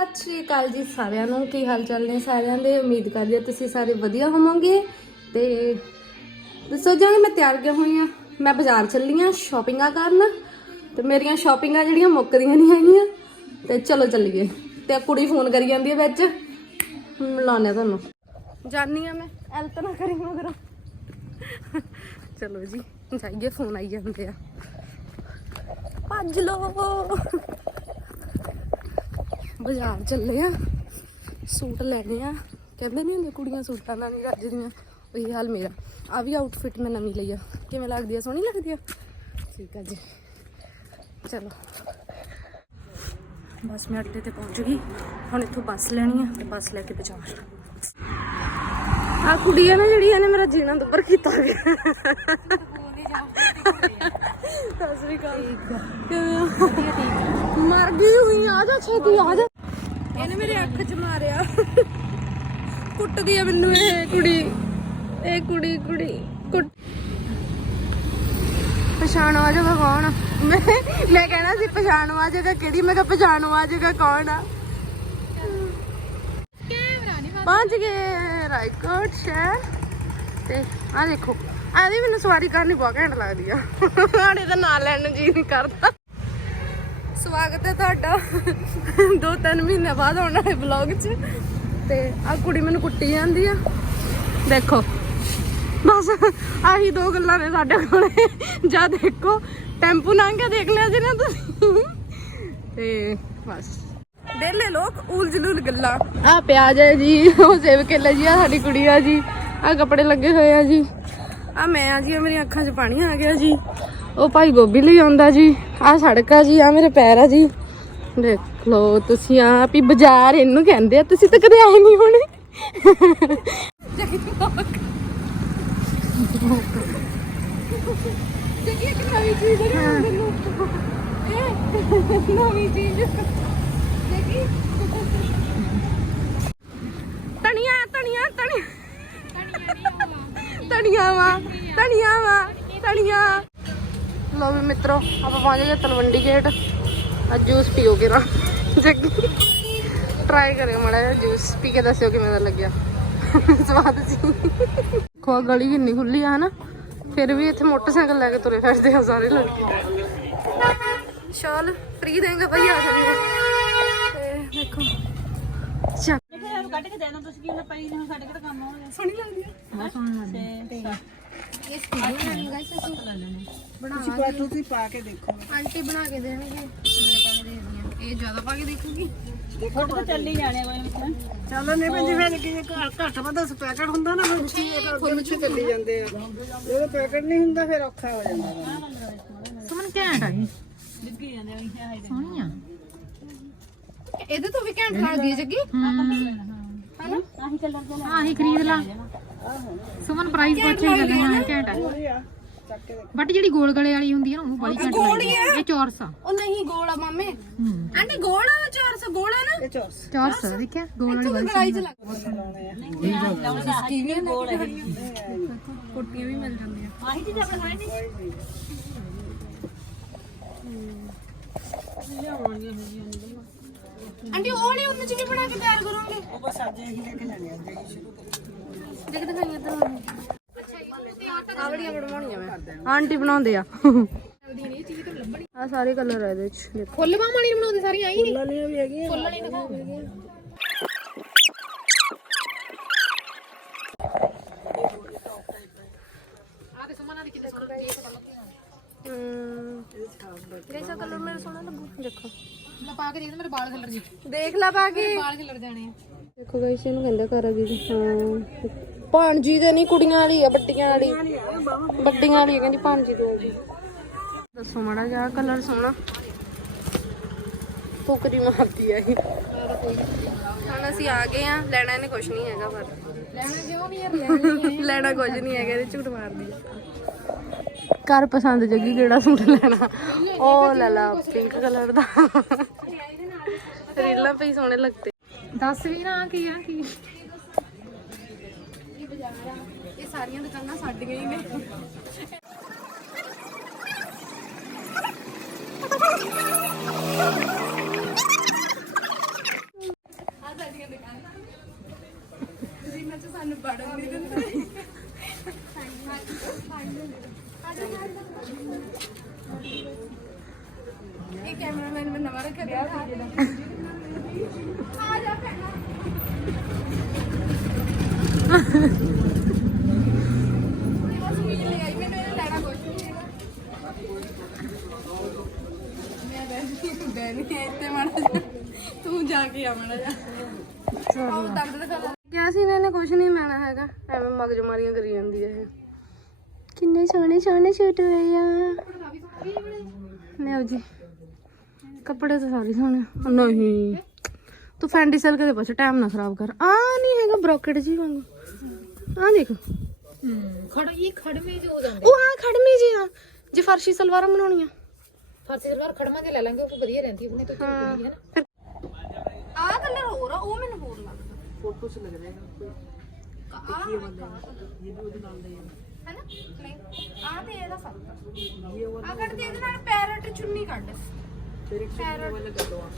ਸਤਿ ਸ਼੍ਰੀ ਅਕਾਲ ਜੀ ਸਾਰਿਆਂ ਨੂੰ। ਕੀ ਹਾਲ ਚਾਲ ਨੇ ਸਾਰਿਆਂ ਦੇ? ਉਮੀਦ ਕਰਦੀ ਹਾਂ ਤੁਸੀਂ ਸਾਰੇ ਵਧੀਆ ਹੋਵੋਗੇ। ਤੇ ਦੱਸੋ ਜਾਗੇ ਮੈਂ ਤਿਆਰ ਕਿਉਂ ਹੋਈ ਆ ਮੈਂ ਬਾਜ਼ਾਰ ਚੱਲੀ ਆ ਸ਼ਾਪਿੰਗਾਂ ਕਰਨ। ਤੇ ਮੇਰੀਆਂ ਸ਼ਾਪਿੰਗਾਂ ਜਿਹੜੀਆਂ ਮੁੱਕਦੀਆਂ ਨਹੀਂ ਹੈਗੀਆਂ। ਤੇ ਚਲੋ ਚੱਲੀਏ। ਤੇ ਕੁੜੀ ਫੋਨ ਕਰੀ ਜਾਂਦੀ ਹੈ ਵਿੱਚ। ਮਿਲਾਉਂਦੇ ਤੁਹਾਨੂੰ। ਜਾਨੀ ਆ ਮੈਂ। ਐਲ ਤਾਂ ਨਾ ਕਰੀ ਮਗਰ। ਚਲੋ ਜੀ, ਜਾਈਏ, ਫੋਨ ਆਈ ਜਾਂਦੇ ਆ। ਭੱਜ ਲੋ ਬਾਜ਼ਾਰ ਚੱਲੇ ਆ। ਸੂਟ ਲੈਣੇ ਆ। ਕਹਿੰਦੇ ਨਹੀਂ ਹੁੰਦੇ ਕੁੜੀਆਂ ਸੂਟਾਂ ਨਾਲ ਨਹੀਂ ਰੱਜਦੀਆਂ ਉਹੀ ਹਾਲ ਮੇਰਾ। ਆ ਵੀ ਆਊਟਫਿਟ ਮੈਂ ਨਵੀਂ ਲਈ ਆ। ਕਿਵੇਂ ਲੱਗਦੀ ਆ? ਸੋਹਣੀ ਲੱਗਦੀ ਆ? ਠੀਕ ਆ ਜੀ। ਚਲੋ। ਬਸ ਮੈਂ ਅੱਡੇ ਤੇ ਪਹੁੰਚ ਗਈ। ਹੁਣ ਇੱਥੋਂ ਬੱਸ ਲੈਣੀ ਆ ਤੇ ਬੱਸ ਲੈ ਕੇ ਬਾਜ਼ਾਰ। ਆ ਕੁੜੀ ਆ ਨਾ ਜਿਹੜੀ ਇਹਨੇ ਮੇਰਾ ਜੀਣਾ ਦੁੱਬਰ ਕੀਤਾ ਗਿਆ ਸਤਿ ਸ੍ਰੀ ਅਕਾਲ। ਕਿਵੇਂ? ਮਰ ਗਈ ਹੋਈ ਆ ਜਾ ਛੇਤੀ ਆ ਜਾ। ਇਹਨੇ ਮੇਰੇ ਅੱਖ 'ਚ ਮਾਰਿਆ। ਕੁੱਟਦੀ ਆ ਮੈਨੂੰ ਇਹ ਕੁੜੀ। ਇਹ ਕੁੜੀ ਕੁੜੀ। ਕੁੱਟ ਪਛਾਣੋ ਆ ਜਾਗਾ ਕੌਣ ਆ? ਮੈਂ ਮੈਂ ਕਹਿਣਾ ਸੀ ਪਛਾਣੋ ਆ ਜਾਗਾ ਕਿਹੜੀ? ਮੈਂ ਕਿਹਾ ਪਛਾਣੋ ਆ? ਜਾਗਾ ਕੌਣ ਆ ਪਹੁੰਚ ਗਏ ਰਾਏਕੋਟ ਸ਼ਹਿਰ। ਤੇ ਆ ਦੇਖੋ ਆਦੀ ਮੈਨੂੰ ਸਵਾਰੀ ਕਰਨੀ ਬਹੁਤ ਘੈਂਟ ਲੱਗਦੀ ਆ। ਆੜੇ ਦਾ ਨਾਂ ਲੈਣ ਨੂੰ ਜੀ ਨਹੀਂ ਕਰਦਾ। ਸਵਾਗਤ ਹੈ ਤੁਹਾਡਾ। ਦੋ ਤਿੰਨ ਮਹੀਨੇ ਬਾਅਦ ਆਉਣ ਵਾਲੇ ਵਲੌਗ 'ਚ। ਤੇ ਆ ਕੁੜੀ ਮੈਨੂੰ ਕੁੱਟੀ ਜਾਂਦੀ ਆ। ਦੇਖੋ। ਬਸ ਆਹੀ ਦੋ ਗੱਲਾਂ ਨੇ ਸਾਡੇ ਕੋਲੇ। ਜਾਂ ਦੇਖੋ। ਟੈਂਪੂ ਲੰਘ ਕੇ ਦੇਖ ਲਿਆ ਜੀ ਨਾ ਤੁਸੀਂ ਤੇ ਬਸ। ਡੇਲੇ ਲੋਕ ਉਲਝਲੂਲ ਗੱਲਾਂ। ਆ ਪਿਆਜ ਹੈ ਜੀ, ਉਹ ਸੇਵ ਕੇਲਾ ਜੀ ਆ ਸਾਡੀ ਕੁੜੀ ਆ ਜੀ। ਆ ਕੱਪੜੇ ਲੱਗੇ ਹੋਏ ਆ ਜੀ। ਆ ਮੈਂ ਆ ਜੀ ਮੇਰੀਆਂ ਅੱਖਾਂ 'ਚ ਪਾਣੀ ਆ ਗਿਆ ਜੀ। ਉਹ ਭਾਈ ਗੋਭੀ ਲਈ ਆਉਂਦਾ ਜੀ। ਆ ਸੜਕ ਆ ਜੀ ਆ ਮੇਰੇ ਪੈਰ ਆ ਜੀ। ਦੇਖ ਲਓ ਤੁਸੀਂ ਆਪ ਹੀ ਬਾਜ਼ਾਰ ਇਹਨੂੰ ਕਹਿੰਦੇ ਆ ਤੁਸੀਂ ਤਾਂ ਕਦੇ ਆਏ ਨਹੀਂ ਹੋਣੇ। ਦੇਖੀ ਇੱਕ ਨਵੀਂ ਚੀਜ਼ ਹੈ। ਮੈਨੂੰ ਇਹ ਨਵੀਂ ਵਾ ਤਣੀਆਂ ਵਾ ਤਣੀਆਂ ਲੋ ਵੀ ਮਿੱਤਰੋ ਆਪਾਂ ਪਹੁੰਚ ਗਏ ਤਲਵੰਡੀ ਗੇਟ ਅੱਜ ਜੂਸ ਪੀਓਗੇ ਨਾ ਜੱਗੀ ਟਰਾਈ ਕਰਿਓ ਮਾੜਾ ਜਿਹਾ ਜੂਸ ਪੀ ਕੇ ਦੱਸਿਓ ਕਿਵੇਂ ਦਾ ਲੱਗਿਆ। ਸਵਾਦ ਸੀ। ਖੋ ਗਲੀ ਕਿੰਨੀ ਖੁੱਲੀ ਆ ਹਨਾ? ਫਿਰ ਵੀ ਇੱਥੇ ਮੋਟਰਸਾਈਕਲ ਲੈ ਕੇ ਤੁਰੇ ਫਿਰਦੇ ਆ ਸਾਰੇ ਲੜਕੇ। ਸ਼ਾਲ ਫ੍ਰੀ ਦੇਂਗੇ ਭਈ ਆ ਸਕਦੇ ਤੇ ਦੇਖੋ। ਚੱਕ ਕੱਢ ਕੇ ਦੇ ਦੋ ਤੁਸੀਂ ਕੀ ਪਈ ਨੇ ਸਾਡੇ ਕਿਹੜਾ ਕੰਮ ਆਉਣਗੇ ਸੋਹਣੀ ਲੱਗਦੀ ਆ। ਬਹੁਤ ਸੋਹਣਾ ਲੱਗਦਾ ਇਸ ਕੀ ਬਣਾਣੀ ਗਾਇਸ ਅਸੀਂ ਬਣਾ ਤੁਸੀਂ ਪਾ ਤੁਸੀਂ ਪਾ ਕੇ ਦੇਖੋ। ਆਂਟੀ ਬਣਾ ਕੇ ਦੇਣਗੇ। ਮੈਂ ਤਾਂ ਦੇ ਦਿਆਂ ਇਹ ਜ਼ਿਆਦਾ ਪਾ ਕੇ ਦੇਖੂਗੀ? ਦੇਖੋ ਤਾਂ ਚੱਲੀ ਜਾਣੇ ਕੋਈ ਵਿੱਚ ਚੱਲ ਨਹੀਂ ਪੈਂਦੀ ਫਿਰ ਕਿ ਜੇ ਘੱਟ ਘੱਟ ਵੱਧ ਪੈਕਟ ਹੁੰਦਾ ਨਾ ਫਿਰ ਠੀਕ ਅੱਗੇ ਪਿੱਛੇ ਚੱਲੀ ਜਾਂਦੇ ਆ। ਜਦੋਂ ਪੈਕਟ ਨਹੀਂ ਹੁੰਦਾ ਫਿਰ ਔਖਾ ਹੋ ਜਾਂਦਾ ਸੁਮਨ ਘੈਂਟ ਆ ਜੀ। ਡਿੱਗੀ ਜਾਂਦੇ ਹੋਈ ਹੈ ਹਾਈ ਸੋਹਣੀ ਆ ਇਹਦੇ ਤੋਂ ਵੀ ਘੈਂਟ ਲੱਗਦੀ ਹੈ ਜੱਗੀ। ਆਹੀ ਕਲਰ ਦੇ ਆਹੀ ਖਰੀਦ ਲਾ। ਸੁਮਨ ਪ੍ਰਾਈਸ ਪੁੱਛੇ ਗੱਲ ਹਾਂ ਘੈਂਟ ਆ ਵਧੀਆ ਚੱਕ ਕੇ ਬਟ ਜਿਹੜੀ ਗੋਲ ਗਲੇ ਵਾਲੀ ਹੁੰਦੀ ਆ ਨਾ ਉਹ ਬੜੀ ਘੈਂਟ ਲੱਗਦੀ ਆ ਇਹ ਚੌਰਸ ਆ ਉਹ ਨਹੀਂ ਗੋਲ ਆ ਮਾਮੇ ਹੂੰ ਆਂਟੀ ਗੋਲ ਆ 400 ਗੋਲ ਆ ਨਾ ਇਹ ਚੌਰਸ ਚੌਰਸ ਆ ਦੇਖਿਆ ਗੋਲ ਵਾਲੀ ਬੜੀ ਗਲਾਈ ਚ ਲੱਗ ਗੋਲ ਹੈ ਕੁੱਟੀਆਂ ਵੀ ਮਿਲ ਜਾਂਦੀਆਂ ਆਹੀ ਚੀਜ਼ ਆਪਣੇ ਹੋਏ ਨਹੀਂ ਆਂਟੀ ਉਹ ਵਾਲੀ ਉਹਨਾਂ ਚ ਵੀ ਬਣਾ ਕੇ ਤਿਆਰ ਕਰੋਗੇ ਉਹ ਬਸ ਅੱਜ ਹੀ ਲੈ ਕੇ ਜਾਣੇ ਅੱਜ ਹੀ ਸ਼ੁਰੂ ਦੇਖ ਦਿਖਾਈ ਇੱਧਰ ਆਵੜੀਆਂ ਬਣਵਾਉਣੀਆਂ ਮੈਂ। ਆਂਟੀ ਬਣਾਉਂਦੇ ਆ। ਆ ਸਾਰੇ ਕਲਰ ਆ ਇਹਦੇ ਚ ਦੇਖੋ। ਫੁੱਲ ਬਾਹ ਵਾਲੀ ਬਣਾਉਂਦੇ ਸਾਰੀਆਂ ਆਈ ਫੁੱਲਾਂ ਵਾਲੀਆਂ ਵੀ ਹੈਗੀਆਂ। ਫੁੱਲ ਦਿਖਾਓ ਹਮ। ਕਿਹੜਾ ਕਲਰ ਮੇਰੇ ਸੋਹਣਾ ਲੱਗੂ। ਦੇਖੋ। ਮੈਂ ਪਾ ਕੇ ਦੇਖ ਮੇਰੇ ਵਾਲ ਕਲਰ ਜੀ। ਦੇਖ ਲੈ ਪਾ ਕੇ। ਵਾਲ ਕਲਰ ਜਾਣੇ ਆ। ਦੇਖੋ ਗਾਇਸ ਇਹਨੂੰ ਕਹਿੰਦੇ ਘਰ ਜੀ ਹਾਂ, ਭਾਣਜੀ ਦੇ ਨਹੀਂ, ਕੁੜੀਆਂ ਵਾਲੀ ਆ, ਵੱਡੀਆਂ ਵਾਲੀ। ਵੱਡੀਆਂ ਵਾਲੀ ਕਹਿੰਦੀ ਭਾਣਜੀ ਦੇ ਜੀ। ਦੱਸੋ ਮਾੜਾ ਜਿਹਾ ਕਲਰ ਸੋਹਣਾ। ਫੁਕਰੀ ਮਾਰਦੀ ਆ ਇਹ। ਹੁਣ ਅਸੀਂ ਆ ਗਏ ਆ, ਲੈਣਾ ਇਹਨੇ ਕੁਝ ਨਹੀਂ ਹੈਗਾ ਪਰ। ਲੈਣਾ ਕਿਉਂ ਨਹੀਂ ਯਾਰ ਲੈਣਾ ਕੁਝ ਨਹੀਂ ਹੈਗਾ, ਇਹਦੇ ਝੂਠ ਮਾਰਦੀ ਕਰ ਪਸੰਦ ਜੱਗੀ ਕਿਹੜਾ ਸੂਟ ਲੈਣਾ? ਉਹ ਲੈ ਲਾ ਪਿੰਕ ਕਲਰ ਦਾ। ਰੀਲਾਂ ਪਈ ਸੋਹਣੇ ਲੱਗਦੇ। ਦੱਸ ਵੀ ਨਾ ਕੀ ਆ ਕੀ? ਇਹ ਸਾਰੀਆਂ ਦੁਕਾਨਾਂ ਸਾਡੀਆਂ ਹੀ ਨੇ ਦੀਆਂ ਦੁਕਾਨਾਂ ਜਿੰਨਾਂ ਚ ਸਾਨੂੰ ਵੜਨ ਨਹੀਂ ਦਿੰਦੇ ਇਹ ਕੈਮਰਾਮੈਨ ਮੈਂ ਨਵਾਂ ਰੱਖਿਆ ਆ ਜਾ ਭੈਣਾ ਇਹ ਬਸ ਮੀਲ ਲੈ ਆਈ ਮੈਨੂੰ ਇਹ ਲੈਣਾ ਕੁਛ ਨਹੀਂ ਹੈਗਾ ਮੈਂ ਬੈਠੀ ਬੈਠੀ ਇੱਥੇ ਮਾੜਾ ਜਾ ਤੂੰ ਜਾ ਕੇ ਆ ਮਾੜਾ ਜਾ ਉਹ ਦਰਦ ਦਿਖਾ ਲੈ ਕਿਹਾ ਸੀ ਇਹਨੇ ਕੁਛ ਨਹੀਂ ਲੈਣਾ ਹੈਗਾ। ਐਵੇਂ ਮਗਜ ਮਾਰੀਆਂ ਕਰੀ ਜਾਂਦੀ ਹੈ ਇਹ। ਕਿੰਨੇ ਸੋਹਣੇ ਸੋਹਣੇ ਸ਼ੂਟ ਹੋਏ ਆ। ਲਿਆਓ ਜੀ। ਕੱਪੜੇ ਤਾਂ ਸਾਰੇ ਸੋਹਣੇ। ਨਹੀਂ। ਤੂੰ ਫੈਂਡੀ ਸਿਲਕ ਕਦੇ ਪੁੱਛ ਟਾਈਮ ਨਾ ਖਰਾਬ ਕਰ। ਆ ਨਹੀਂ ਹੈਗਾ ਬ੍ਰੋਕਟ ਜੀ ਵਾਂਗੂ। ਆ ਦੇਖ। ਹੂੰ ਖੜ ਇਹ ਖੜਮੇ ਜੋ ਹੋ ਜਾਂਦੇ। ਉਹ ਆ ਖੜਮੀ ਜੀ ਆ। ਜੇ ਫਰਸ਼ੀ ਸਲਵਾਰਾਂ ਬਣਾਉਣੀਆਂ। ਫਰਸੀ ਸਲਵਾਰ ਖੜਮਾ ਤੇ ਲੈ ਲਾਂਗੇ ਉਹ ਵਧੀਆ ਰਹਿੰਦੀ ਉਹਨੇ ਤਾਂ ਚੁੱਕਣੀ ਹੈ। ਨਾ। ਆ ਕਲਰ ਹੋਰ ਆ ਉਹ ਮੈਨੂੰ ਹੋਰ ਲੱਗਦਾ। ਫੋਟੋ ਚ ਲੱਗਦਾ ਹੈ ਆ ਇਹ ਵੀ ਉਹਦੇ ਨਾਲ ਦਾ ਹੀ ਹੈ ਹੈਨਾ ਨਹੀਂ ਆ ਤੇ ਇਹਦਾ ਫ਼ਰਕ ਆ ਕੱਢ ਦੇ ਇਹਦੇ ਨਾਲ ਪੈਰਟ ਚੁੰਨੀ ਕੱਢ। ਇੱਕ ਚੀਜ਼ ਵਾਲਾ ਦੋ ਆ।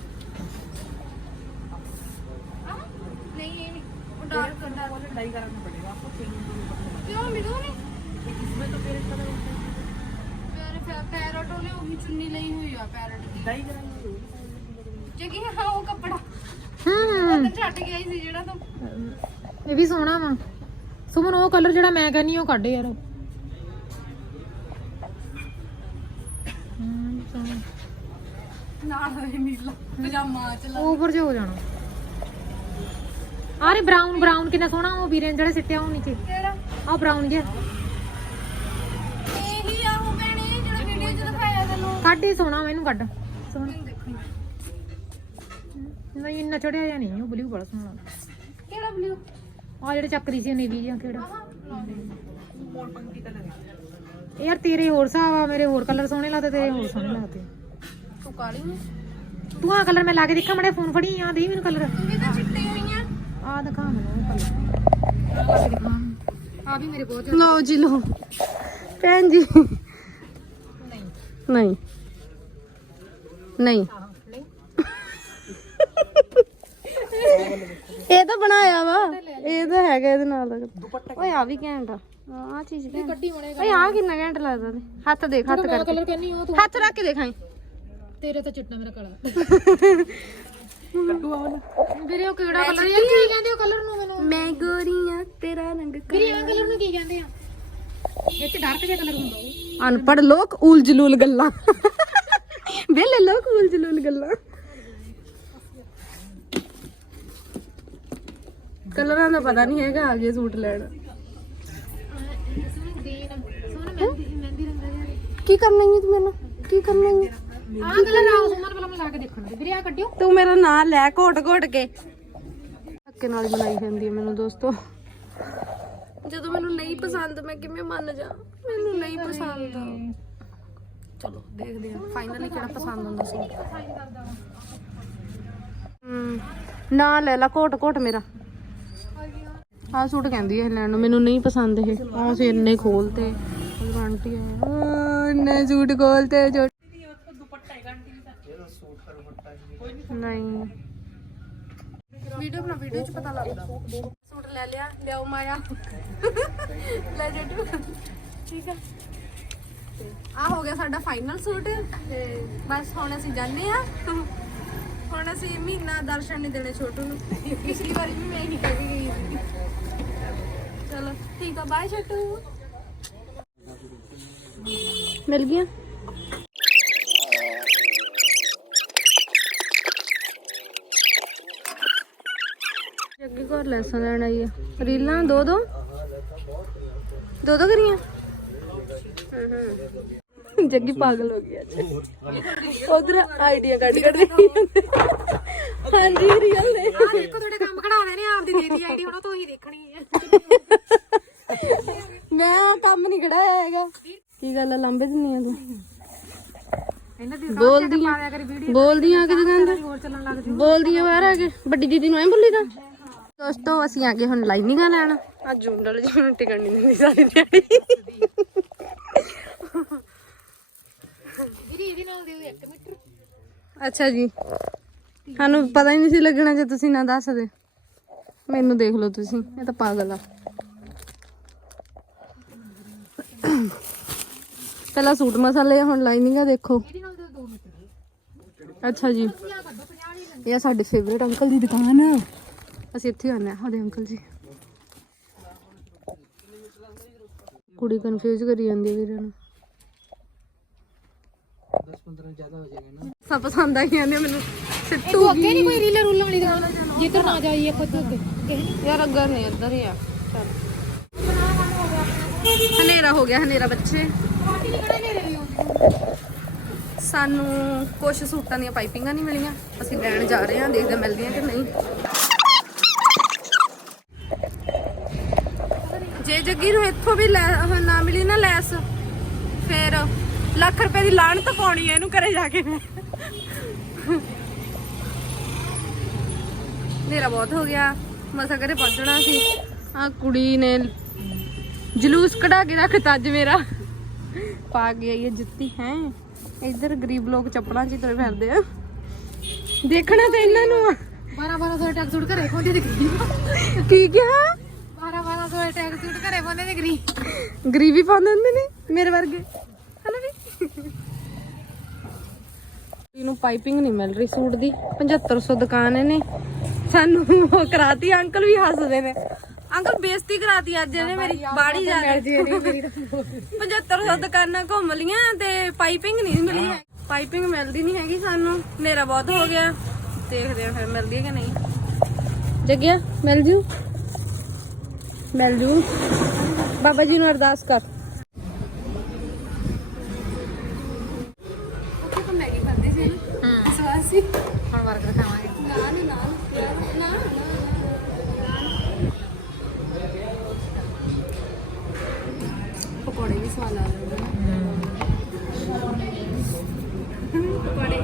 ਨਹੀਂ ਇਹ ਨਹੀਂ। ਉਹ ਡਾਰਕ ਕਰਦਾ लड़ाई कराना पड़ेगा आपको चेंज ਕਿਉਂ ਮਿਲੂ ਨਹੀਂ इसमें तो फिर कलर होता है ਫਿਰ ਪੈਰਟ ਉਹਨੇ ਉਹੀ ਚੁੰਨੀ ਲਈ ਹੋਈ ਆ ਪੈਰਟ ਦੀ लड़ाई करानी होगी ਜੇ ਕਿ ਹਾਂ ਉਹ ਕੱਪੜਾ ਹੂੰ ਉਹ ਤਾਂ ਛੱਡ ਕੇ ਆਈ ਸੀ ਜਿਹੜਾ ਤੂੰ ਇਹ ਵੀ ਸੋਹਣਾ ਵਾ ਸੁਮਨ ਉਹ ਕਲਰ ਜਿਹੜਾ ਮੈਂ ਕਹਿੰਨੀ ਉਹ ਕੱਢ ਯਾਰ ਹੂੰ ਸੋਹਣਾ ਨਾਲ ਇਹ ਨੀਲਾ ਪਜਾਮਾ ਚ ਲਾ ਓਵਰ ਜੋ ਹੋ ਜਾਣਾ ਆਰੇ ਬ੍ਰਾਊਨ ਬ੍ਰਾਊਨ ਕਿੰਨਾ ਸੋਹਣਾ ਉਹ ਵੀਰੇ ਨੇ ਜਿਹੜਾ ਸਿੱਟਿਆ ਨੀਚੇ। ਕਿਹੜਾ? ਆ ਬ੍ਰਾਊਨ ਜਿਹਾ। ਇਹੀ ਆ ਉਹ ਭੈਣੇ ਜਿਹੜਾ ਵੀਡੀਓ 'ਚ ਦਿਖਾਇਆ ਤੈਨੂੰ। ਕੱਢ ਸੋਹਣਾ ਮੈਨੂੰ ਕੱਢ। ਸੋਹਣਾ। ਨਹੀਂ ਇੰਨਾ ਚੜਿਆ ਜਾਂ ਨਹੀਂ ਉਹ ਬਲੂ ਬੜਾ ਸੋਹਣਾ ਕਿਹੜਾ ਬਲੂ ਆ ਜਿਹੜੇ ਚੱਕਰੀ ਸੀ ਨੇ ਵੀ ਜਾਂ। ਕਿਹੜਾ ਯਾਰ ਤੇਰੇ ਹੋਰ ਹਿਸਾਬ ਆ ਮੇਰੇ ਹੋਰ ਕਲਰ ਸੋਹਣੇ ਲੱਗਦੇ ਤੇਰੇ ਹੋਰ ਸੋਹਣੇ ਲੱਗਦੇ। ਤੂੰ ਕਾਲੀ ਤੂੰ ਆ ਕਲਰ ਮੈਂ ਲਾ ਕੇ ਦੇਖਾਂ ਮੜੇ ਫੋਨ ਫੜੀ ਆ ਦੇ ਮੈਨੂੰ ਕਲਰ ਤੂੰ ਕਿਹਦਾ ਆ ਦਿਖਾ ਮੈਨੂੰ ਕਲਰ ਆ ਦਿਖਾ ਵੀ ਮੇਰੇ ਬਹੁਤ ਲਓ ਜੀ ਲਓ। ਭੈਣ ਜੀ। ਨਹੀਂ। ਨਹੀਂ। ਨਹੀਂ। ਇਹ ਤਾਂ ਬਣਾਇਆ ਵਾ। ਇਹ ਤਾਂ ਹੈਗਾ ਇਹਦੇ ਨਾਲ। ਦਾ ਓਏ ਆ ਵੀ ਘੈਂਟ ਆ। ਚੀਜ਼ ਘੈਂਟ ਕੱਢੀ ਹੋਣੇ ਓਏ ਆ ਕਿੰਨਾ ਘੈਂਟ ਲੱਗਦਾ ਤੇ। ਹੱਥ ਦੇਖ ਹੱਥ ਕਰ ਹੱਥ ਰੱਖ ਕੇ ਦੇਖਾਈ ਤੇਰੇ ਤਾਂ ਚਿੱਟਾ ਮੇਰਾ ਕਾਲਾ। ਵੀਰੇ ਉਹ ਕਿਹੜਾ ਕਲਰ ਯਾਰ ਕੀ ਕਹਿੰਦੇ ਉਹ ਕਲਰ ਨੂੰ ਮੈਨੂੰ? ਮੈਂ ਗੋਰੀਆਂ ਤੇਰਾ ਰੰਗ ਵੀਰੇ ਇਹ ਕਲਰ ਨੂੰ ਕੀ ਕਹਿੰਦੇ ਆ? ਇਹ ਚ ਡਾਰਕ ਜਿਹਾ ਕਲਰ ਹੁੰਦਾ ਉਹ। ਅਨਪੜ ਲੋਕ ਉਲ ਜਲੂਲ ਗੱਲਾਂ। ਵੇਲੇ ਲੋਕ ਉਲ ਜਲੂਲ ਗੱਲਾਂ। ਕਲਰਾਂ ਦਾ ਪਤਾ ਨਹੀਂ ਹੈਗਾ ਆ ਗਏ ਸੂਟ ਲੈਣ। ਕੀ ਕਰਨਾ ਹੈ ਤੂੰ ਮੈਨੂੰ ਕੀ ਕਰਨਾ ਹੈ ਆਹ ਕਲਰ ਆ ਸੁਮਨ ਪਹਿਲਾਂ ਮੈਂ ਲਾ ਕੇ ਦੇਖਣ ਦੇ। ਵੀਰੇ ਆ ਕੱਢਿਓ। ਤੂੰ ਮੇਰਾ ਨਾਂ ਲੈ ਘੋਟ ਘੋਟ ਕੇ। ਧੱਕੇ ਨਾਲ ਹੀ ਬਣਾਈ ਜਾਂਦੀ ਹੈ ਮੈਨੂੰ ਦੋਸਤੋ। ਜਦੋਂ ਮੈਨੂੰ ਨਹੀਂ ਪਸੰਦ ਮੈਂ ਕਿਵੇਂ ਮੰਨ ਜਾ? ਮੈਨੂੰ ਨਹੀਂ ਪਸੰਦ। ਚਲੋ ਦੇਖਦੇ ਹਾਂ ਫਾਈਨਲੀ ਕਿਹੜਾ ਪਸੰਦ ਹੁੰਦਾ ਸੂਟ ਹਮ, ਨਾ ਲੈ ਲਾ ਘੋਟ ਘੋਟ ਮੇਰਾ। ਆਹ ਸੂਟ ਕਹਿੰਦੀ ਹੈ ਲੈਣ ਨੂੰ ਮੈਨੂੰ ਨਹੀਂ ਪਸੰਦ ਇਹ। ਆਹ ਸਿਰ ਨੇ ਖੋਲਤੇ। ਆਂਟੀ ਆ ਨੇ ਸੂਟ ਖੋਲਤੇ ਜੋ ਨਹੀਂ। ਵੀਡੀਓ ਬਣਾ, ਵੀਡੀਓ ਚ ਪਤਾ ਲੱਗਦਾ। ਸੂਟ ਲੈ ਲਿਆ, ਲਿਆਓ ਮਾਇਆ। ਲੈ ਜੱਟੂ ਠੀਕ ਆ। ਆ ਹੋ ਗਿਆ ਸਾਡਾ ਫਾਈਨਲ ਸੂਟ। ਤੇ ਬਸ ਹੁਣ ਅਸੀਂ ਜਾਂਦੇ ਆ। ਹੁਣ ਅਸੀਂ ਮਹੀਨਾ ਦਰਸ਼ਨ ਨਹੀਂ ਦੇਣੇ ਛੋਟੂ ਨੂੰ। ਪਿਛਲੀ ਵਾਰੀ ਵੀ ਮੈਂ ਹੀ ਕਹਿ ਕੇ ਗਈ ਸੀ। ਚਲੋ, ਠੀਕ ਆ ਬਾਏ ਛੋਟੂ। ਮਿਲ ਗਿਆ ਅੱਗੇ ਘਰ ਲੈਸਾਂ ਲੈਣ ਆਈ ਆ। ਰੀਲਾਂ ਦੋ ਦੋ। ਦੋ ਦੋ ਕਰੀਆਂ? ਜੱਗੀ ਪਾਗਲ ਹੋ ਗਈ ਅੱਜ। ਉਧਰ ਆਈਡੀਆ ਕੱਢ ਕੱਢ ਰਹੀ ਹਾਂਜੀ ਰੀਅਲ ਨੇ। ਆ ਦੇਖੋ ਤੁਹਾਡੇ ਕੰਮ ਕਢਾਉਣੇ ਨੇ ਆਪਦੀ ਦੇਤੀ ਆਈਡੀ ਹੁਣ ਤੋਂ ਹੀ ਦੇਖਣੀ ਹੈ ਮੈਂ ਕੰਮ ਨਹੀਂ ਕਢਾਇਆ ਹੈਗਾ। ਕੀ ਗੱਲ ਆ ਲੰਬੇ ਦਿੰਨੀ ਆ ਤੂੰ? ਦੀ ਬੋਲਦੀਆਂ ਬੋਲਦੀਆਂ ਕਿ ਦੁਕਾਨ ਤੇ ਹੋਰ ਚੱਲਣ ਲੱਗ ਬੋਲਦੀਆਂ ਬਾਹਰ ਆ ਕੇ। ਵੱਡੀ ਦੀਦੀ ਨੂੰ ਐ ਬੋਲੀ ਤਾਂ ਦੋਸਤੋ ਅਸੀਂ ਆ ਗਏ ਹੁਣ ਲਾਈਨਿੰਗਾਂ ਲੈਣ। ਆ ਜੁੰਡਲ ਜੀ ਨੂੰ ਟਿਕਣ ਨਹੀਂ ਦਿੰਦੀ ਸਾਰੀ ਦਿਹਾੜੀ। ਵੀਰੇ ਇਹਦੇ ਨਾਲ ਦਿਓ 1 ਮੀਟਰ ਅੱਛਾ ਜੀ। ਸਾਨੂੰ ਪਤਾ ਹੀ ਨਹੀਂ ਸੀ ਲੱਗਣਾ ਜੇ ਤੁਸੀਂ ਨਾ ਦੱਸਦੇ ਮੈਨੂੰ ਦੇਖ ਲਓ ਤੁਸੀਂ ਇਹ ਤਾਂ ਪਾਗਲ ਆ। ਪਹਿਲਾਂ ਸੂਟ ਮਸਾਲੇ ਆ, ਹੁਣ ਲਾਈਨਿੰਗ ਦੇਖੋ। ਅੱਛਾ ਜੀ। ਇਹ ਆ ਸਾਡੇ ਫੇਵਰੇਟ ਅੰਕਲ ਦੀ ਦੁਕਾਨ ਆ। ਅਸੀਂ ਇੱਥੇ ਆਉਂਦੇ ਆ ਉਹਦੇ ਅੰਕਲ ਜੀ। ਕੁੜੀ ਕਨਫਿਊਜ਼ ਕਰੀ ਜਾਂਦੀ ਵੀਰੇ ਨੂੰ। 10-15 ਜ਼ਿਆਦਾ ਹੋ ਜਾਏਗਾ ਨਾ ਸਭ ਪਸੰਦ ਆਈ ਜਾਂਦੇ ਮੈਨੂੰ। ਸਿੱਟੂ ਅੱਗੇ ਨਹੀਂ ਕੋਈ ਰੀਲਰ ਰੂਲਰ ਵਾਲੀ ਦੁਕਾਨ ਜਿੱਧਰ ਨਾ? ਜਾਈਏ ਆਪਾਂ ਉੱਥੇ ਅੱਗੇ ਯਾਰ ਅੱਗਰ ਨਹੀਂ ਇੱਧਰ ਹੀ ਆ। ਚੱਲ। ਹਨੇਰਾ ਹੋ ਗਿਆ ਹਨੇਰਾ ਬੱਚੇ। ਸਾਨੂੰ ਕੁਝ ਸੂਟਾਂ ਦੀਆਂ ਪਾਈਪਿੰਗਾਂ ਨਹੀਂ ਮਿਲੀਆਂ। ਅਸੀਂ ਲੈਣ ਜਾ ਰਹੇ ਹਾਂ ਦੇਖਦੇ ਮਿਲਦੀਆਂ ਕਿ ਨਹੀਂ। ਜੇ ਜੱਗੀ ਨੂੰ ਇੱਥੋਂ ਵੀ ਲੈ ਉਹ ਨਾ ਮਿਲੀ ਨਾ ਲੈਸ ਫਿਰ ਲੱਖ ਰੁਪਏ ਦੀ ਲਾਹਣਤ ਪਾਉਣੀ ਹੈ ਇਹਨੂੰ ਘਰੇ ਜਾ ਕੇ। ਹਨੇਰਾ ਬਹੁਤ ਹੋ ਗਿਆ। ਮਸਾ ਘਰੇ ਪਹੁੰਚਣਾ ਸੀ। ਆ ਕੁੜੀ ਨੇ ਜਲੂਸ ਕਢਾ ਕੇ ਰੱਖਤਾ ਅੱਜ ਮੇਰਾ। ਪਾ ਕੇ ਆਈ ਹੈ ਜੁੱਤੀ ਹੈ। ਇੱਧਰ ਗਰੀਬ ਲੋਕ ਚੱਪਲਾਂ 'ਚ ਹੀ ਤੁਰੇ ਫਿਰਦੇ ਆ। ਦੇਖਣਾ ਤਾਂ ਇਹਨਾਂ ਨੂੰ। ਆ। 12 1200 ਟੈਕ ਸੂਟ ਘਰੇ ਪਾਉਂਦੇ ਦਿਖਦੀ ਕੀ ਕਿਹਾ? 12 1200 ਟੈਕ ਸੂਟ ਘਰੇ ਪਾਉਂਦੇ ਦਿਖਦੀ ਗਰੀਬੀ ਪਾਉਂਦੇ ਹੁੰਦੇ ਨੇ ਮੇਰੇ ਵਰਗੇ। ਹਨਾ ਵੀ? ਇਹਨੂੰ ਪਾਈਪਿੰਗ ਨਹੀਂ ਮਿਲ ਰਹੀ ਸੂਟ ਦੀ। 7500 ਦੁਕਾਨ ਇਹਨੇ। ਸਾਨੂੰ ਉਹ ਕਰਾਤੀ ਅੰਕਲ ਵੀ ਹੱਸਦੇ ਨੇ। ਅੰਕਲ ਬੇਇੱਜ਼ਤੀ ਕਰਾਤੀ ਅੱਜ ਇਹਨੇ ਮੇਰੀ ਬਾੜੀ ਜਾ ਰਹੀ 7500 ਦੁਕਾਨਾਂ ਘੁੰਮ ਲੀਆਂ ਤੇ ਪਾਈਪਿੰਗ ਨਹੀਂ ਮਿਲੀ ਹੈ। ਪਾਈਪਿੰਗ ਮਿਲਦੀ ਨਹੀਂ ਹੈਗੀ ਸਾਨੂੰ। ਹਨੇਰਾ ਬਹੁਤ ਹੋ ਗਿਆ। ਦੇਖਦੇ ਆ ਫਿਰ ਮਿਲਦੀ ਹੈ ਕਿ ਨਹੀਂ। ਜੱਗਿਆ ਮਿਲ ਜੂ? ਮਿਲ ਜੂ। ਬਾਬਾ ਜੀ ਨੂੰ ਅਰਦਾਸ ਕਰ। ਹੁਣ ਵਰਕ ਖਾਵਾਂਗੇ ਨਾ ਨਾ ਨਾ। ਪਕੌੜੇ ਵੀ ਸਵਾਦ ਲੱਗਦੇ ਨੇ। ਪਕੌੜੇ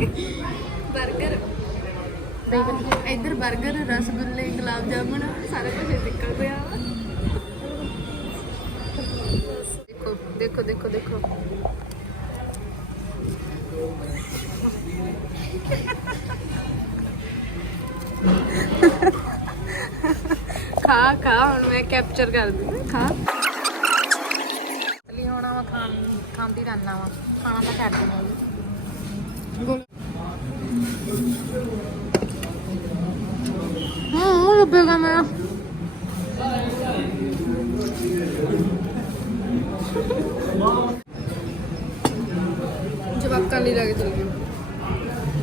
버ਗਰ ਇੱਧਰ 버ਗਰ ਰਸਗੁੱਲੇ ਗੁਲਾਬ ਜਾਮੁਨ ਸਾਰਾ ਕੁਝ ਨਿਕਲ ਰਿਹਾ ਦੇਖੋ ਦੇਖੋ ਦੇਖੋ ਦੇਖੋ। ਖਾ ਖਾ, ਹੁਣ ਮੈਂ ਕੈਪਚਰ ਕਰ ਦੂੰ ਖਾ। ਲਈ ਹੋਣਾ ਵਾ ਖਾਣ, ਖਾਂਦੀ ਰਹਿਣਾ ਵਾ। ਖਾਣਾ ਤਾਂ ਛੱਡ ਦੇਣਾ ਜੀ। ਹਾਂ ਲੱਭੇਗਾ ਮੇਰਾ।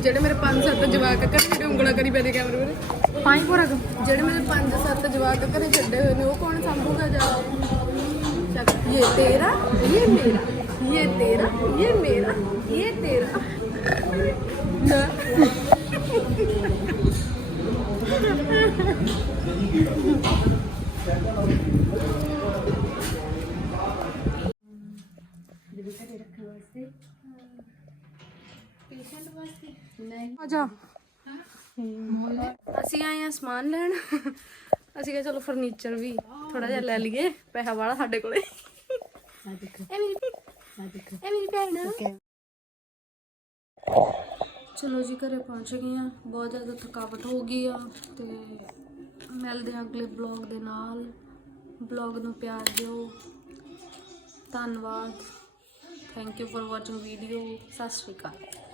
ਜਿਹੜੇ ਮੇਰੇ 5-7 ਜਵਾਕ ਘਰੇ ਜਿਹੜੇ ਉਂਗਲਾ ਕਰੀ ਪੈਦੇ ਕੈਮਰੇ ਮੇਰੇ ਪਾਣੀ ਪੂਰਾ। ਜਿਹੜੇ ਮੇਰੇ 5-7 ਜਵਾਕ ਘਰੇ ਛੱਡੇ ਹੋਏ ਨੇ ਉਹ ਕੌਣ ਸੰਭੂਗਾ ਜਾ? ਇਹ ਤੇਰਾ ਇਹ ਮੇਰਾ ਇਹ ਤੇਰਾ ਇਹ ਮੇਰਾ ਇਹ ਤੇਰਾ। ਨਾ ਆ ਜਾ। ਅਸੀਂ ਆਏ ਆ ਸਮਾਨ ਲੈਣ। ਅਸੀਂ ਕਿਹਾ ਚਲੋ ਫਰਨੀਚਰ ਵੀ ਥੋੜਾ ਜਿਹਾ ਲੈ ਲਈਏ ਪੈਸਾ ਵਾਲਾ ਸਾਡੇ ਕੋਲੇ। ਇਹ ਮੇਰੀ ਇਹ ਮੇਰੀ ਭੈਣ ਆ। ਚਲੋ ਜੀ ਘਰੇ ਪਹੁੰਚ ਗਏ ਆ ਬਹੁਤ ਜ਼ਿਆਦਾ ਥਕਾਵਟ ਹੋ ਗਈ ਆ ਤੇ ਮਿਲਦੇ ਆ ਅਗਲੇ ਬਲੌਗ ਦੇ ਨਾਲ। ਬਲੌਗ ਨੂੰ ਪਿਆਰ ਦਿਓ। ਧੰਨਵਾਦ। Thank you for watching video Sat Sri Akal.